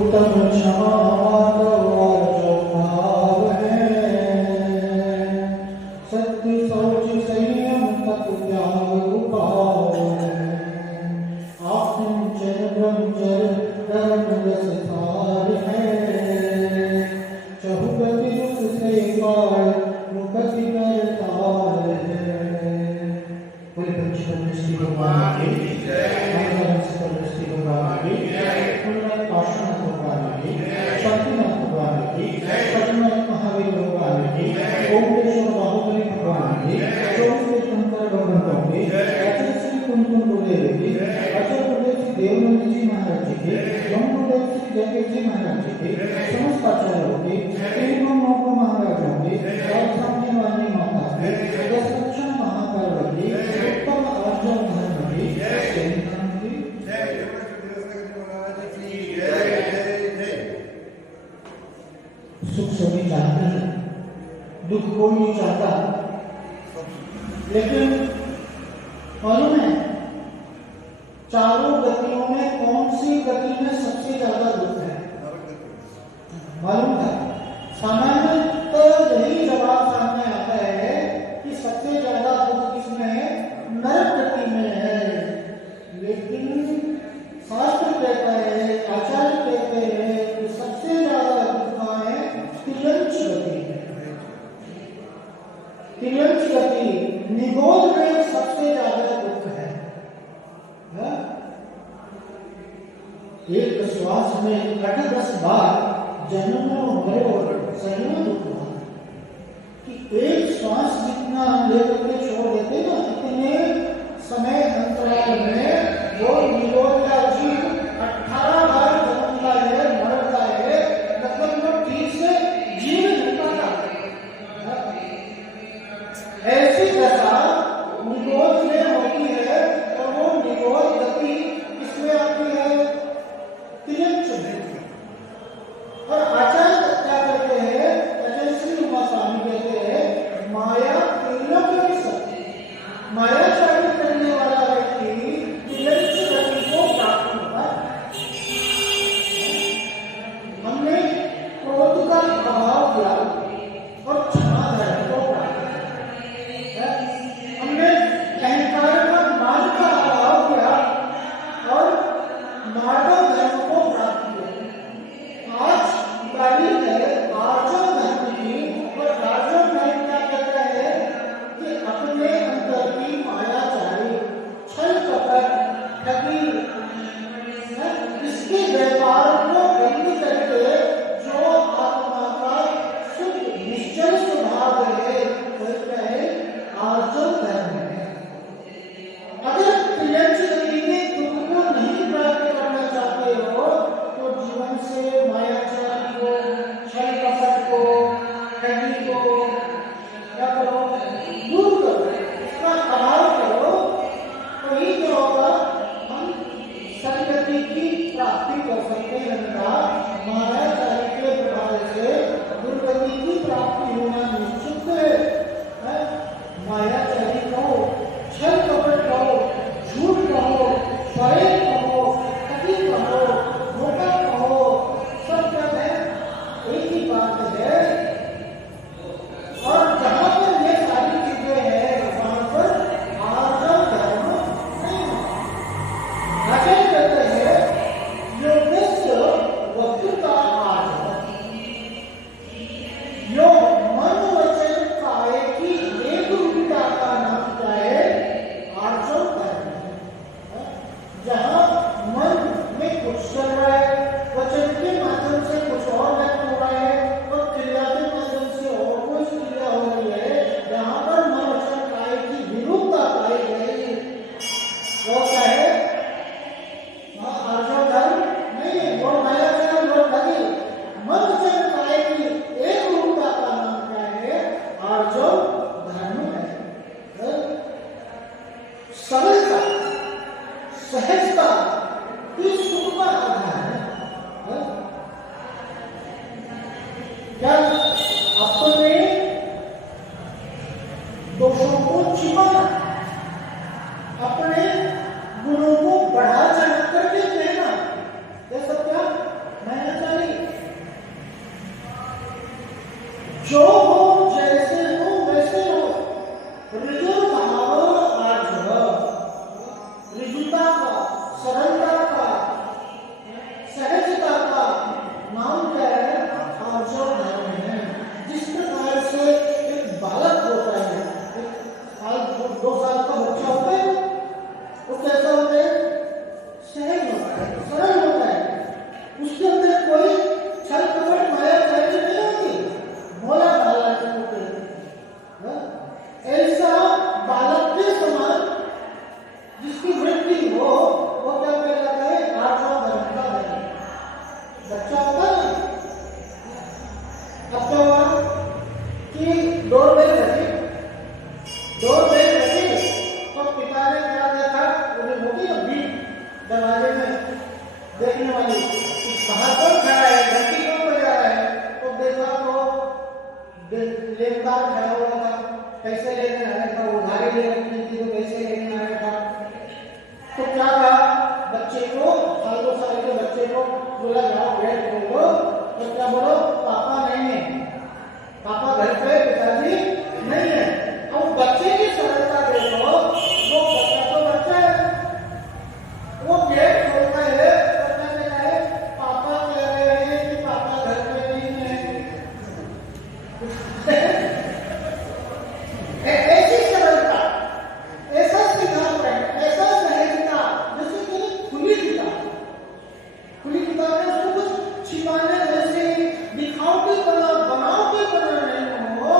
उत्तम क्षमा करो जो भाव है, सत्य शौच संयम तप त्याग उपाय है। आत्मचर ब्रह्मचर्य कर्म रस सार है, चहुगति रुख से पार मुक्ति करतार है। बोले पंचतत्व श्री भगवान की जय, श्री भगवान की जय, काशीनाथ भगवान की, शांतिनाथ भगवान की, पद्मनाथ महावीर भगवान की, ओमकेश्वर बाहुबली भगवान की, चौबीस शंकर भगवंतों की, अजय श्री कुंकुम गुरुदेव की, अजय गुरुदेव श्री देवनंद जी महाराज जी की, ओम गुरुदेव श्री जयदेव जी महाराज जी की, समस्त आचार्यों की, तीन नौक महाराजों की, सामने वाली माता की, दस लक्षण महाकाल की, उत्तम आर्जव धर्म की, सुख सभी चाहते हैं, दुख कोई नहीं चाहता, लेकिन मालूम है चारों गतियों में कौन सी गति में सबसे ज्यादा दुख है? मालूम है? सामान्यतः यही जवाब सामने आता है कि सबसे ज्यादा दुख किसमें है? नरक गति में है। लेकिन शास्त्र कहता है, आचार्य कहते हैं कि सबसे ज्यादा दुख कहाँ है? तिर्यंच गति। तिर्यंच गति निगोद में सबसे ज्यादा दुख है। एक श्वास में 8-10 बार जन्मों मरो सैयों दुख हुआ कि एक श्वास जितना हम लेकर के छोड़ देते ना, इतने समय अंतराल में वो निरोध का जीव 18 बार जन्मता है, मरता है, मतलब वो ठीक से जीव नहीं पाता। ऐसी दशा निरोध में होती है, तो वो निरोध गति किसमें आती है? तिर्यंच में। और आचार्य क्या कहते हैं? अजय श्री उमा स्वामी कहते हैं माया त्रिलोक की शक्ति। मायाचारी करने वाला व्यक्ति तिर्यंच गति को प्राप्त होगा। हमने क्रोध का अभाव किया और क्षमा धर्म को प्राप्त किया। हमने अहंकार का मान का अभाव किया और मार्गव धर्म को प्राप्त किया। आज गाड़ी है आर्जव धर्म की, और आर्जव धर्म क्या कहता है कि अपने अंदर की मायाचारी, छल कपट, ठगी, इसके व्यापार को बंद करके जो आत्मा का शुद्ध निश्चल स्वभाव है, वह क्या है? आर्जव धर्म है। अगर तिर्यंच गति में दुख को नहीं प्राप्त करना चाहते हो, तो जीवन से मायाचार को, छल कपट को, ठगी को क्या करो? दूर करो, इसका अभाव करो। तो ये क्या होगा? हम सदगति की प्राप्ति कर सकते हैं। मायाचार के प्रभाव से दुर्गति की प्राप्ति होना निश्चित है। मायाचारी कहो, छल कपट कहो, झूठ कहो, फरेब कहो, ठगी कहो, धोखा कहो, सब क्या है? एक ही बात है। और जहां पर ये सारी चीजें हैं, वहां पर आर्जव धर्म नहीं है। आचार्य कहते हैं योगस्य वक्तृता आर्जव, योग मन वचन काय की एक रूपता का नाम क्या है? आर्जव धर्म है। जहां मन में कुछ चल रहा है, वचन के माध्यम से कुछ और व्यक्त हो रहा है, और क्रिया के माध्यम से और कोई क्रिया हो रही है, जहां पर मन वचन काय की विरुद्धता पाई गई, वो क्या है? आर्जव धर्म नहीं है, वो मायाचार, वो ठगी। मन वचन काय की एक रूपता का नाम क्या है? आर्जव धर्म है। सरलता, सहजता इस सुख का आधार है। क्या अपने दोषों को छिपाना, अपने गुणों को बढ़ा चढ़ा करके कहना, ये सब क्या? जो हो जैसे हो वैसे हो, ऋजु भाव आज ऋजुता का, सरलता का, सहजता का नाम क्या है? आर्जव धर्म है। जिस प्रकार से एक बालक होता है, एक 2 साल का बच्चा होता है, वो कैसा होता है? सहज होता है, सरल होता है, उसके अंदर कोई छल कपट माया जाति नहीं होती, भोला बालक होते हैं। ऐसा बालक के समान जिसकी वृत्ति हो, वो क्या कहलाता है? आर्जव धर्म का है। बच्चा होता है ना, अब क्या हुआ कि डोरबेल रखी, तो पिता ने क्या देखा? उन्हें होगी ना बीट दरवाजे में देखने वाली, बाहर कौन खड़ा है, घंटी कौन बजा रहा है? तो देखा तो लेनदार खड़ा हुआ था, पैसे लेने आया था, उधारी ले रखी थी तो पैसे लेने आया था। तो क्या कहा बच्चे को, 2 साल के बच्चे को बोला जाओ गेट खोलो, तो क्या बोलो? पापा नहीं है, पापा घर पे, पिताजी नहीं है। अब बच्चे की सरलता देखो, वो बच्चा तो बच्चा है, वो गेट खोलता है, बच्चा कहता है पापा कह रहे हैं कि पापा घर पे नहीं है। ऐसी सरलता, ऐसा सीधापन, ऐसा सहजता, जैसे कि खुली किताब में उसको कुछ छिपाने जैसे दिखावटी बना नहीं हो,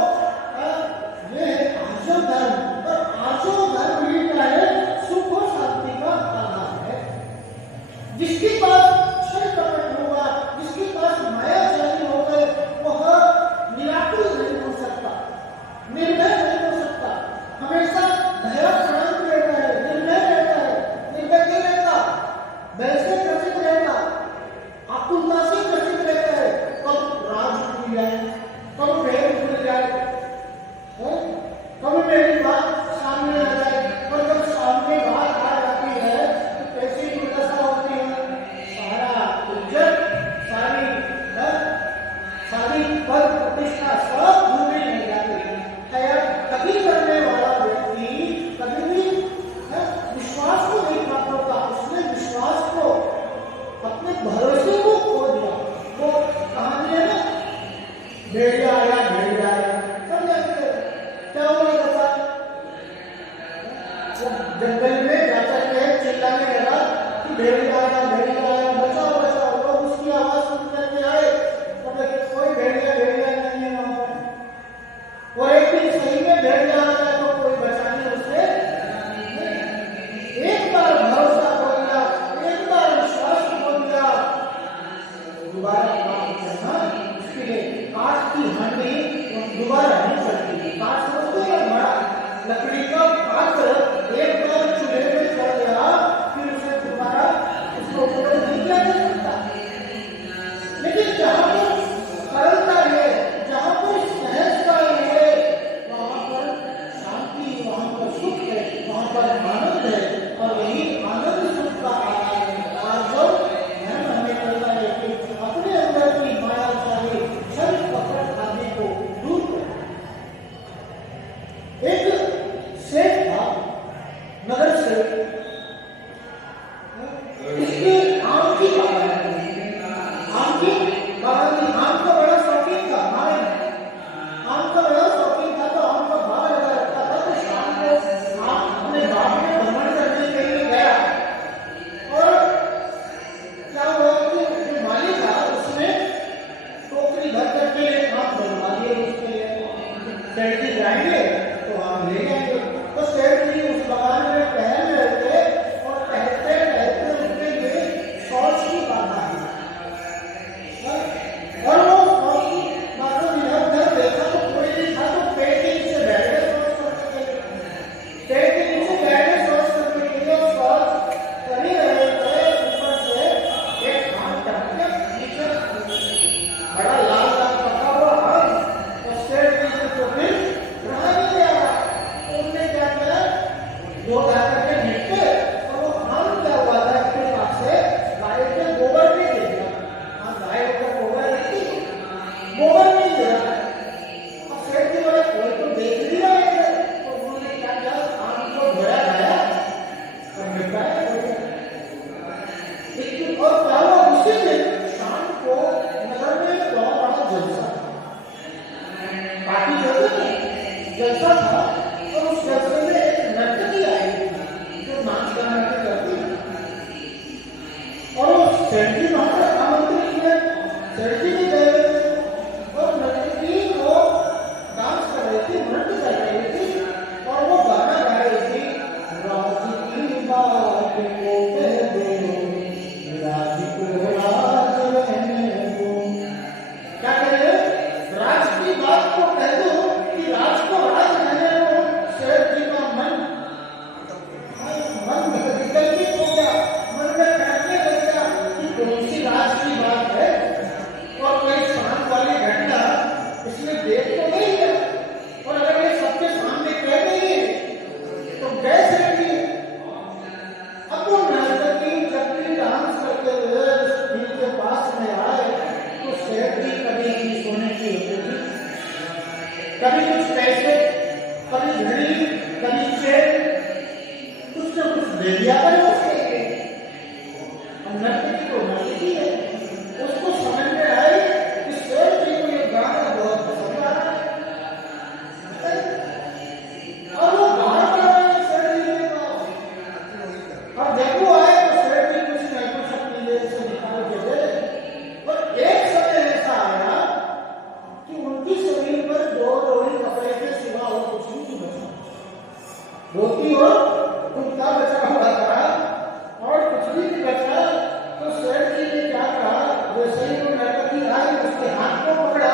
उसके हाथ को पकड़ा,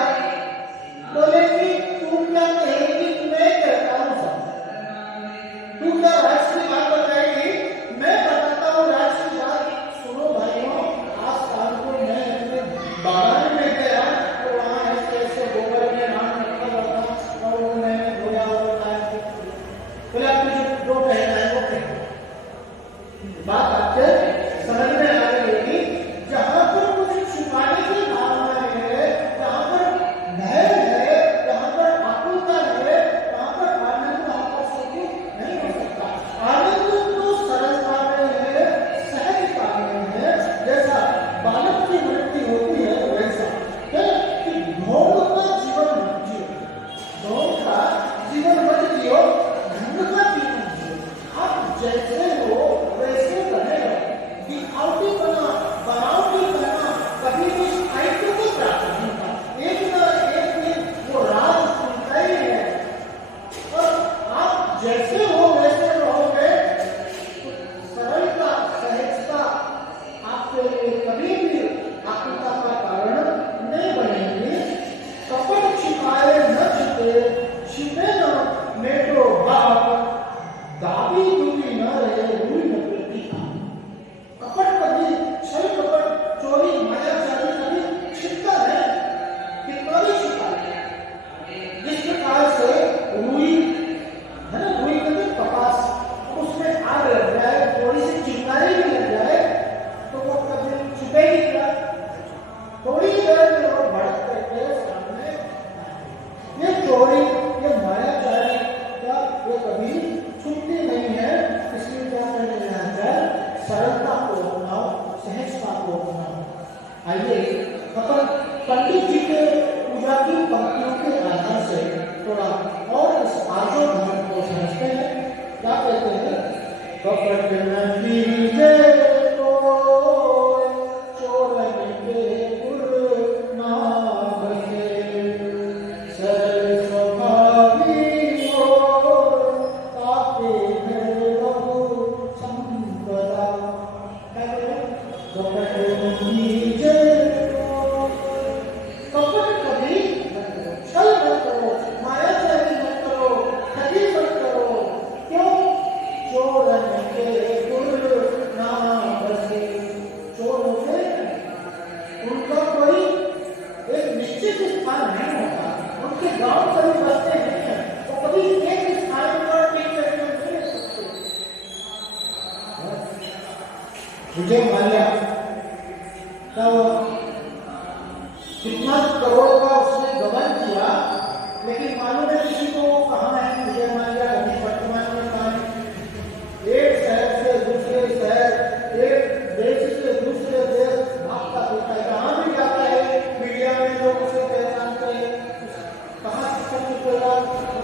बोले कि तू क्या कहेगी, मैं कहता हूँ सब। तू क्या राज की बात बताएगी, मैं बताता हूँ राज की बात। सुनो भाइयों, आज शाम को मैं अपने बागान में गया तो वहाँ ऐसे ऐसे गोबर में नाम रखा हुआ था और वो मैंने धोया और बताया। बोले आप मुझे जो कहना है वो कहें। बात आपके समझ में आ रही होगी। जहाँ पर कुछ छुपाने की भावना है, जहाँ पर भय है, जहाँ पर आकुलता है, वहाँ पर आनंद आपका सुखी नहीं हो सकता। आनंद तो सरलता में है, सहजता में है। जैसा बालक की मृत्यु होती है वैसा कि ढोंग का जीवन मत जियो, ढोंग का जीवन मत जियो, ढंग का जीवन जियो। आप जैसे हो वैसे बनेगा। दिखावटी बना, बनावटी बना कभी भी स्थायित्व को प्राप्त नहीं होता। एक न एक दिन वो राज खुलता ही है। और आप जैसे हो वैसे रहोगे तो सरलता, सहजता आपके लिए कभी भी आकुलता का कारण नहीं बनेगी। कपट छिपाए न छिपे, छिपे न मेटो भाव, दाबी दूबी न रहे रूई न प्रतीका। कपट कभी, छल कपट, चोरी, मायाजाली कभी छिपता नहीं, कितना भी छिपा है। जिस प्रकार से रूई है ना, रूई कभी कपास, उसमें आग लग जाए, थोड़ी सी चिंगारी भी लग जाए तो वो कभी छुपेगी क्या? थोड़ी देर में वो भड़क करके सामने। ये चोरी, ये मायाजाली क्या ये कभी छुपती नहीं है। इसलिए क्या करने यहाँ जाए, सरलता को अपनाओ, सहजता को अपनाओ। आइए अपन पंडित जी के पूजा की पंक्तियों के आधार से थोड़ा और इस आर्जो धर्म को समझते हैं। क्या कहते हैं? कपट न कीजे कोय, चोरन के गुर ना बसे, सरल स्वभावी हो ताके घर बहु संपदा। क्या कहते हैं? कपट न कीजे कोय, कपट कभी मत करो, छल मत करो, मायाजाली मत करो, ठगी मत करो। क्यों? चोरन के गुर ना बसे। चोर होते उनका कोई एक निश्चित स्थान नहीं होता, उनके गांव कभी बसते नहीं है, वो कभी एक स्थान पर टिक करके नहीं रह सकते। विजय माल्या का कितना करोड़ का उसने गबन किया, लेकिन मालूम है किसी को कहाँ है विजय माल्या अभी वर्तमान में कहाँ है? एक शहर से दूसरे शहर, एक देश से दूसरे देश भागता फिरता है। जहाँ भी जाता है मीडिया में लोग उसे पहचानते हैं। कहाँ से निकलेगा?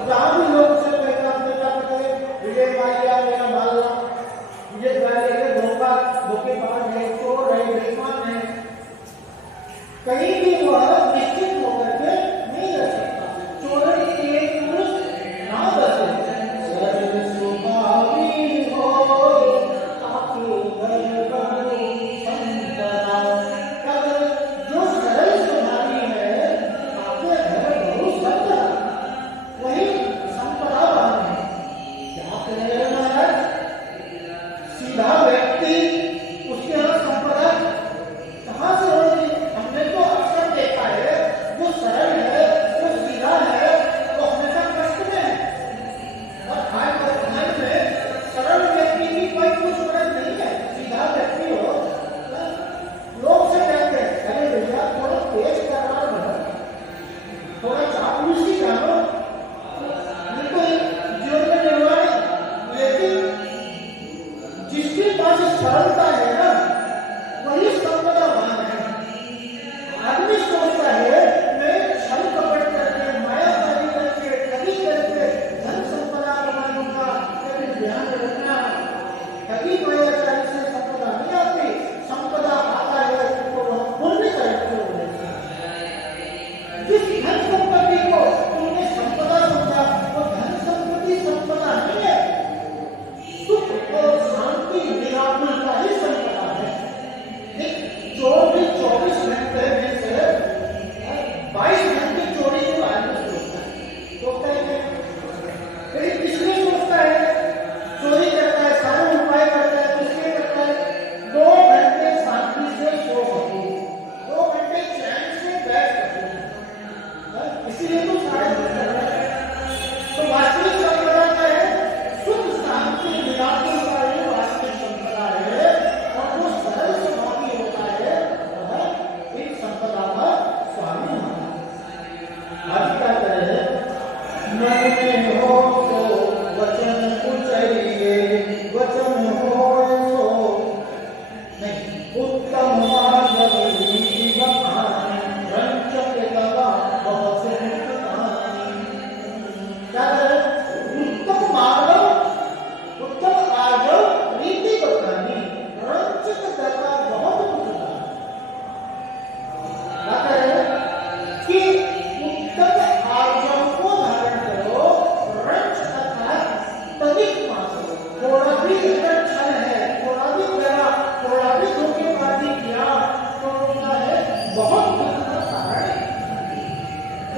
जहाँ भी लोग उसे पहचानते जाते हैं, विजय माल्या मेरा मालना, विजय माल्या धोखा, धोखेबाज है, चोर है, बेईमान है। कहीं भी वह निश्चित होकर के नहीं रह सकता। चोरन के गुर ना बसे, सरल स्वभावी हो ताके घर बहु संपदा। जो सरल स्वभावी है ताके घर बहु संपदा, वही संपदा वाला है। क्या करेगा महाराज? सीधा व्यक्ति, उसके यहाँ संपदा कहाँ से होगी? हमने तो अक्सर देखा है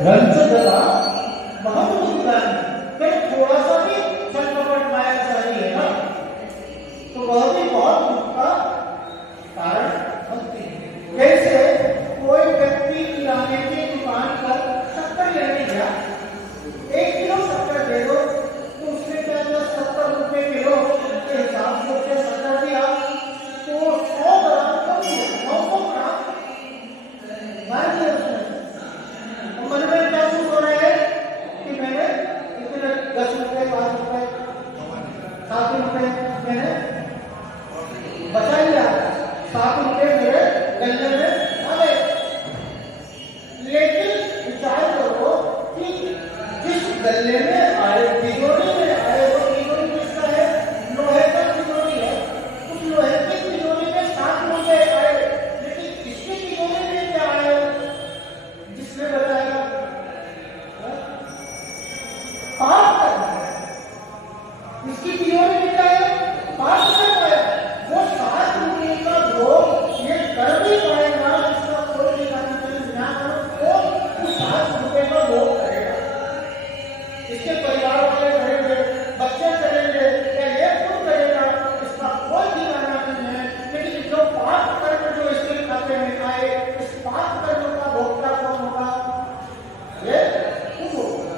रंजकता बहुत मुस्कुराती फिर थोड़ा सा भी छल कपट माया चाही है ना तो वह भी बहुत दुख का कारण बनती है। जैसे कोई व्यक्ति किराने की दुकान पर शक्कर लेने गया, 1 किलो शक्कर दे दो तो उसने क्या किया, 70 रुपए किलो के हिसाब से उसे शक्कर दिया तो 100 ग्राम कम दिया, 900 ग्राम मार दिया उसने। तो मन में क्या सोच हो रहा है कि मैंने इतने 10 रुपए 5 रुपए 7 रुपए मैंने बचा लिया, 7 रुपए मेरे गले में आ गए। लेकिन विचार करो कि जिस गले में आए, तिजोरी में आए, वो तिजोरी किसका है, लोहे का तिजोरी है। उस लोहे की तिजोरी में 7 रुपए आए, लेकिन इसकी तिजोरी में क्या आए जिसने बताया, पाप करना है। इसकी तिजोरी में क्या है, पाप करना है। वो 7 रुपए का भोग ये कर भी पाएगा, इसका कोई ठिकाना नहीं, ना तो उस 7 रुपए का भोग करेगा। इसके परिवार वाले करेंगे, बच्चे करेंगे या ये खुद करेगा, इसका कोई ठिकाना नहीं है। लेकिन जो पाप कर्म जो इसके खाते में आए, इस पाप कर्म का भोक्ता कौन होगा, ये खुद होगा।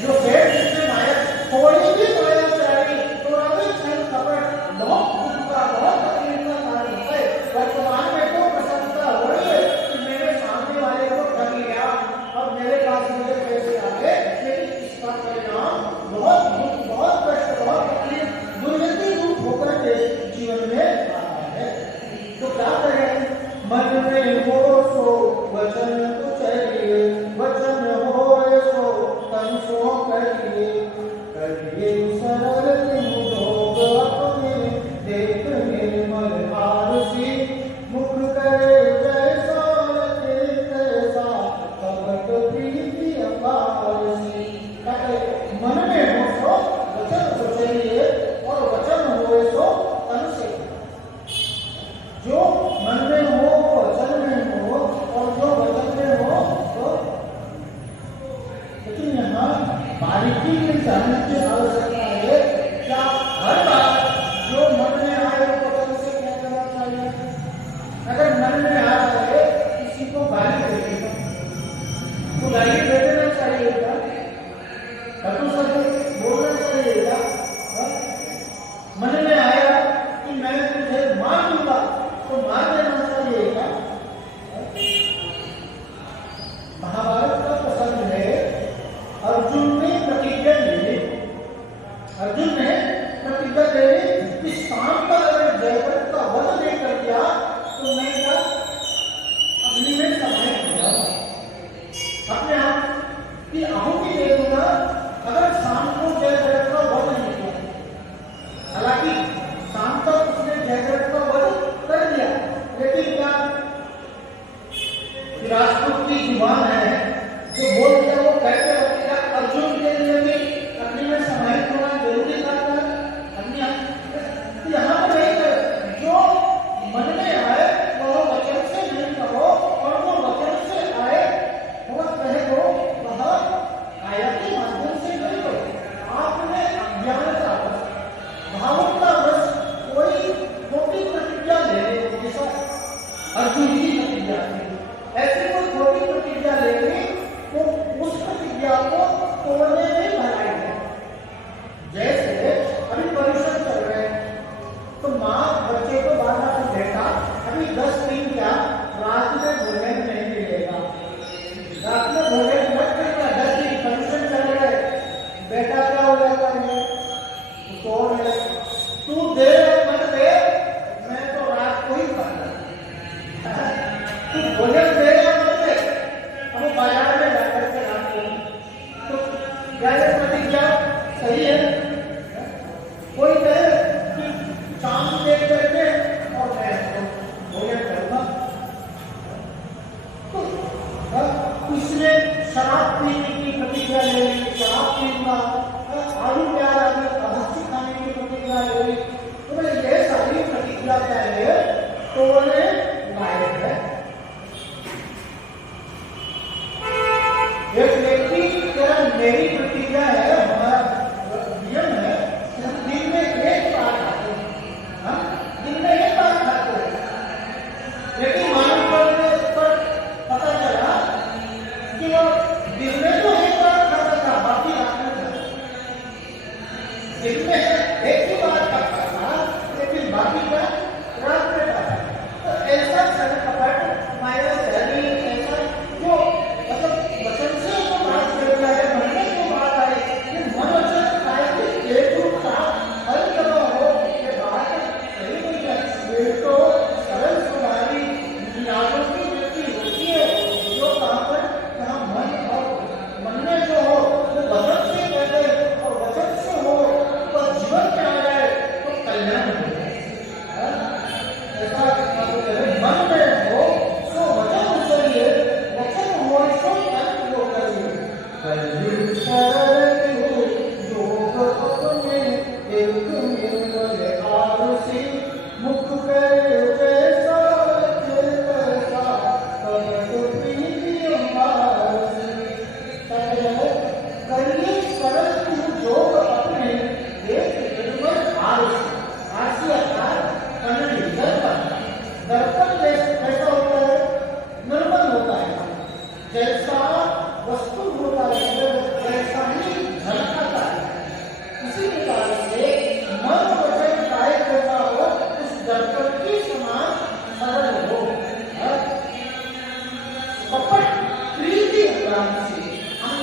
जो पेट जिससे माया थोड़ी भी माया चाही, थोड़ा भी छल कपट बहुत दुख का, बहुत तकलीफ का कारण होता है। वर्तमान में तो प्रसन्नता हो रही है कि मैंने सामने वाले को ठग लिया और मेरे पास मुझे पैसे आ गए, लेकिन इसका परिणाम बहुत दुख, बहुत कष्ट, बहुत तकलीफ, दुर्गति रूप होकर के जीवन में आता है। तो क्या करें, मन में हो सो वचन तो चाहिए, वचन हो सो तन सो करिए, करिए सरल मुझोग अपने, देख निर्मल आरसी, मुख करे जैसा लगे तैसा, कपट प्रीति अपारसी। मन में हो सो वचन तो चाहिए और वचन हो सो तन से। जो मन में हो वचन में हो और जो वचन में हो तो, लेकिन यहाँ बारीकी में जानने की आवश्यकता है। क्या हर बार जो मन में आए वो वचन से क्या करना चाहिए? अगर मन में आ जाए किसी को गाली दे देगा तो गाली दे देना चाहिएगा, कटु शब्द बोलना चाहिएगा। मन में आया कि मैं तुझे मार दूंगा तो मार देना चाहिएगा। महाभारत का प्रसंग है, अर्जुन ने प्रतिज्ञा ले ली, अर्जुन ने प्रतिज्ञा ले ली कि शाम का अगर जयद्रथ का वध नहीं कर दिया तो मैं क्या अग्नि में समाहित हो जाऊंगा, अपने आप की आहुति दे दूंगा अगर शाम को जयद्रथ का वध नहीं किया। हालांकि शाम तक उसने जयद्रथ का वध कर दिया, लेकिन क्या राजपूत की जुबान है जो बोल दिया वो कहते रखेगा। अर्जुन के लिए भी अग्नि में समाहित होना जरूरी था क्या? यहाँ पर एक जो मन में आए वह वचन से नहीं कहो, और वो वचन से आए वह कहे दो, वह काया के माध्यम से नहीं करो। आपने अज्ञानता भावुकता बस कोई छोटी प्रतिज्ञा ले ले, जैसा अर्जुन की प्रतिज्ञा थी, ऐसे कोई छोटी प्रतिज्ञा ले ली तो उस प्रतिज्ञा को तोड़ने में भलाई है। जैसे अभी परीक्षा चल रहे हैं तो माँ बच्चे को बार-बार कहता अभी 10 दिन क्या रात में भोजन नहीं मिलेगा, रात में भोजन मत करना, 10 दिन परीक्षा चल रहे, बेटा क्या हो जाता है तो तू दे मत दे, मैं तो रात को ही खाना, तू भोजन दे या मत दे, अब वो बाजार में जाकर के रात को तो क्या ये प्रतिज्ञा सही है? कोई कहे कि शाम देख करके और मैं भोजन करूंगा, तो इसने शराब पीने की प्रतिज्ञा ले ली, शराब पीऊंगा, आलू प्याज आदि अभक्ष्य खाने की प्रतिज्ञा ले ली, तो ये सारी प्रतिज्ञा क्या है? तोड़ने लायक है।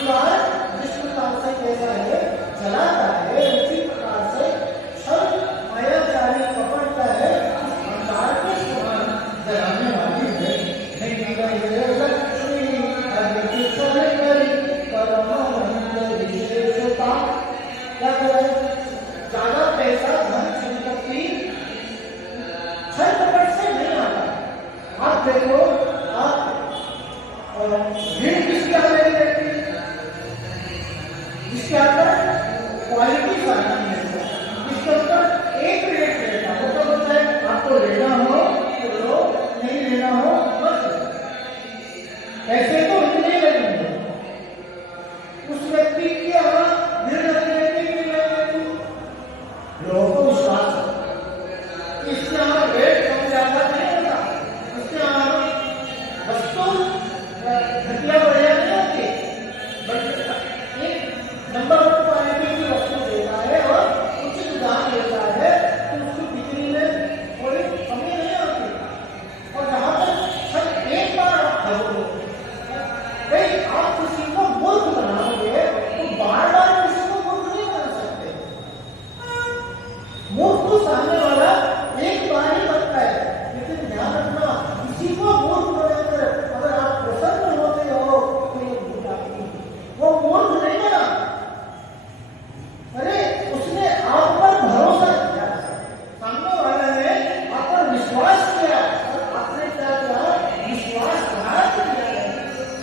दीवार जिस प्रकार से कैसा है जलाता है, उसी प्रकार से छल मायाचारी पकड़ता है, उस अंगार के समान जलाने वाली है। नहीं गीता ये लक्ष्मी अदिति छल करी परमानंद विशेषता। क्या करे? ज्यादा पैसा धन संपत्ति छल कपट से नहीं आता। आप देखो, आप ऋण किसके आगे रहती है? जिसके अंदर क्वालिटी साधन है, जिसके अंदर एक रेट रहता है। वो तो बोलता है आपको लेना हो तो लो, नहीं लेना हो मत लो। ऐसे तो इतने लगेंगे। उस व्यक्ति के यहाँ ऋण रखने के लिए लोगों को विश्वास है, इसके यहाँ रेट कम ज्यादा नहीं होता, इसके यहाँ वस्तु घटिया बढ़िया नहीं होती, बल्कि एक नंबर वन क्वालिटी की वस्तु देता है और उचित दाम देता है, तो उसकी बिक्री में कोई कमी नहीं होती। और जहां तक छल एक बार आप खरीदो, भाई आप किसी को मूर्ख बनाओगे तो बार बार किसी को मूर्ख नहीं बना सकते। मूर्ख तो सामने वाला एक बार ही बनता है, लेकिन ध्यान रखना किसी को मूर्ख बनाकर अगर आप प्रसन्न होते हो तो ये भूल आती, वो मूर्ख नहीं बना। अरे उसने आप पर भरोसा किया, सामने वाले ने आप पर विश्वास किया और आपने क्या किया? विश्वासघात किया है।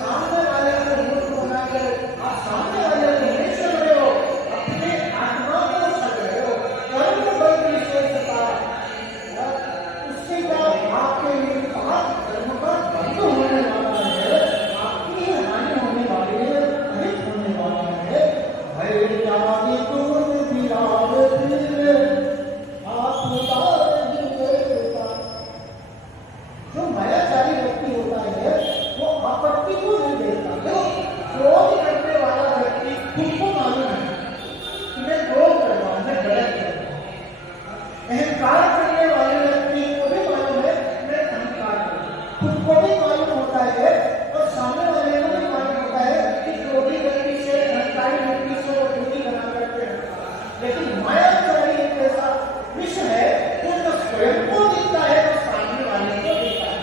सामने वाले को मूर्ख बनाकर आप सामने वाले को नहीं चल रहे हो, अपने आत्मा को चल रहे हो। कर्म बल विशेषता, उससे बाद आपके लिए पाप कर्म का बंद होने वाला है, आपकी हानि होने वाली है, अहित होने वाला है। भय त्यागी तुम विराट फिर आप उतार देता। जो मायाचारी व्यक्ति होता है वो आपत्ति को नहीं देखता। देखो, क्रोध करने वाला व्यक्ति खुद को मालूम है कि मैं क्रोध कर रहा हूं, मैं गलत कर रहा हूं। अहंकार करने वाले व्यक्ति को भी मालूम है मैं अहंकार कर रहा हूं, खुद को भी मालूम होता है और सामने वाले को भी मालूम होता है कि क्रोधी व्यक्ति से, अहंकारी व्यक्ति से वो दूरी बना करके रखता है। लेकिन मायाचारी एक ऐसा विषय है जो न स्वयं को दिखता है और सामने वाले को दिखता है।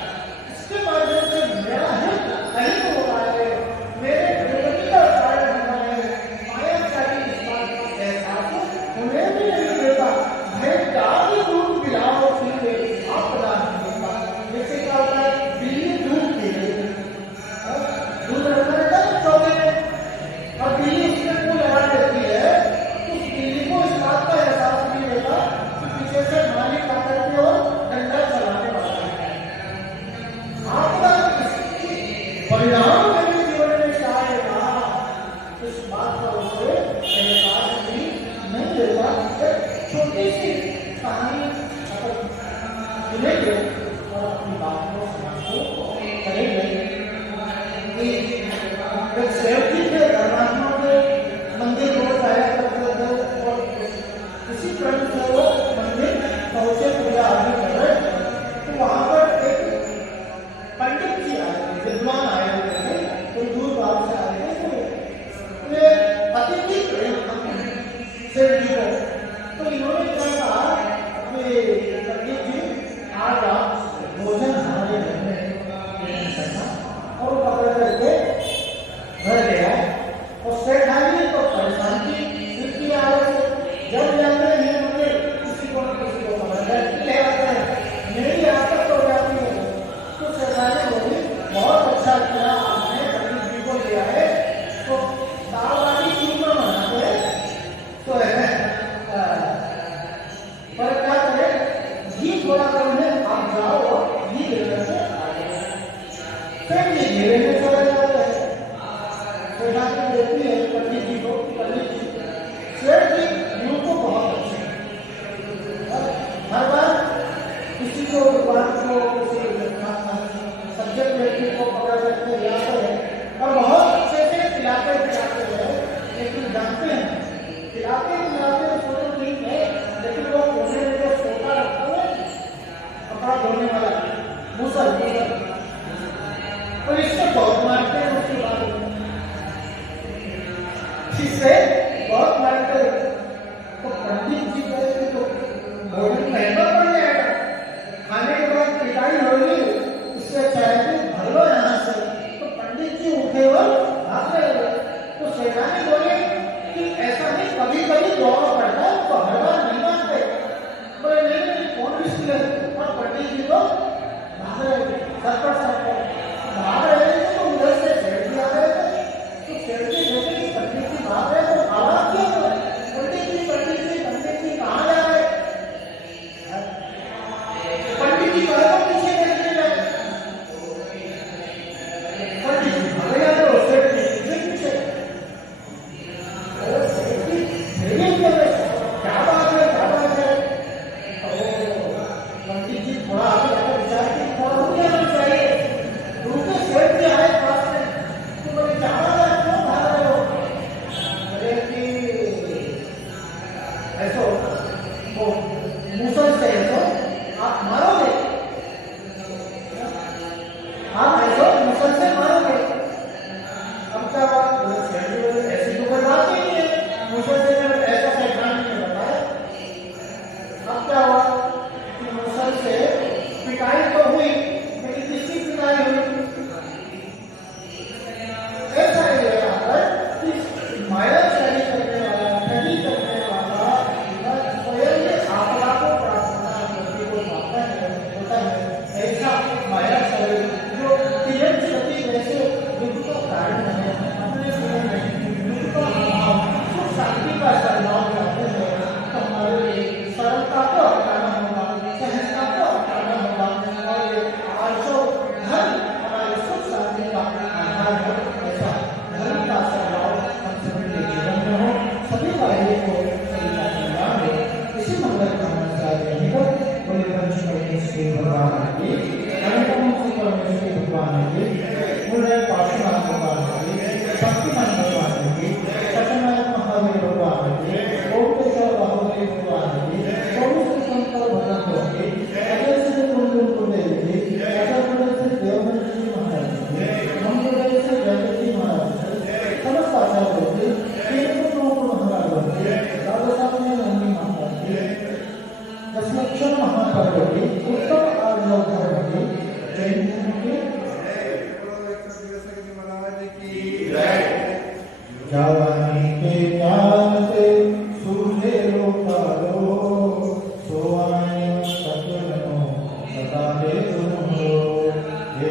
इसके माध्यम से मेरा हित अहित हो रहा है, मेरे दुर्गति का कारण हो रहा है। मायाचारी इस बात का एहसास उन्हें भी नहीं देता। भय त्यागी दूध पिलाओ पीले आपदा नहीं देता। जैसे क्या होता है, बिल्ली दूध पी लेती है, दूध रखा रहता है चौके में और बिल्ली उसमें मुंह लगा देती है, तो उस बिल्ली को इस बात का एहसास नहीं होता कि पीछे से मालिक आकर के और डंडा चलाने वाला है। आपका परिणाम मेरे जीवन में क्या आएगा, इस बात का उसे एहसास भी नहीं देता। एक छोटी सी कहानी अगर सुनेंगे और अपनी बात को समझो करेंगे कि एक सेठ जी थे, धर्मात्मा के मंदिर रोज आया करते थे और इसी क्रम से वो मंदिर पहुंचे, पूजा आदि कर रहे। तो वहां पर एक पंडित जी आए थे, विद्वान आए हुए थे, कोई दूर बाहर से आए थे, तो ये अतिथि सेठ जी को। तो इन्होंने क्या कहा कि पंडित जी आज आप भोजन हमारे घर में करना, और वो पकड़ करके घर गया और सेठ आदमी तो परेशान थी इसकी आदत से। जब जाते हैं मंदिर किसी को पकड़ ले आते हैं, मेरी आदत हो जाती है। तो सेठ आदमी बोली बहुत अच्छा किया आपने, पंडित जी को ले आए तो दाल बाटी चूरमा बनाते हैं तो पर क्या करें, घी थोड़ा कम है, आप जाओ और घी लेकर के आ जाए। फिर ये घेरे में चला जाता है। सेठ आदमी देखती है पंडित जी को, पंडित जी सेठ जी यूं को बहुत अच्छे, हर बार किसी को भगवान को किसी सब्जेक्ट व्यक्ति को पकड़ करके ले आते हैं और बहुत अच्छे से खिलाते हैं। लेकिन जानते हैं खिलाते सोचो ठीक है, लेकिन वो कोने में जो सोता रखता है कपड़ा धोने वाला मुसल और इससे बहुत मारते हैं। उसके बाद भगवान की, शक्तिमान भगवान की, सत्यनारायण महावीर भगवान की, ओंकेश्वर बाहुबली भगवान की, 24 संकर भगवान की, अजय से कुंडल कुंडल की, अजय से देवमन जी महाराज की, मंगल से जगती महाराज की, समस्त आचार्यों की, तीर्थों महाराज की, दादा साहब ने नंदी महाराज की, दशलक्षण महापर्व की, उत्तम आलोक धर्म की, जैन की, जवानी के ज्ञान से सूझे लोकालो, सोआने सतनो सदा ले तुम हो, ये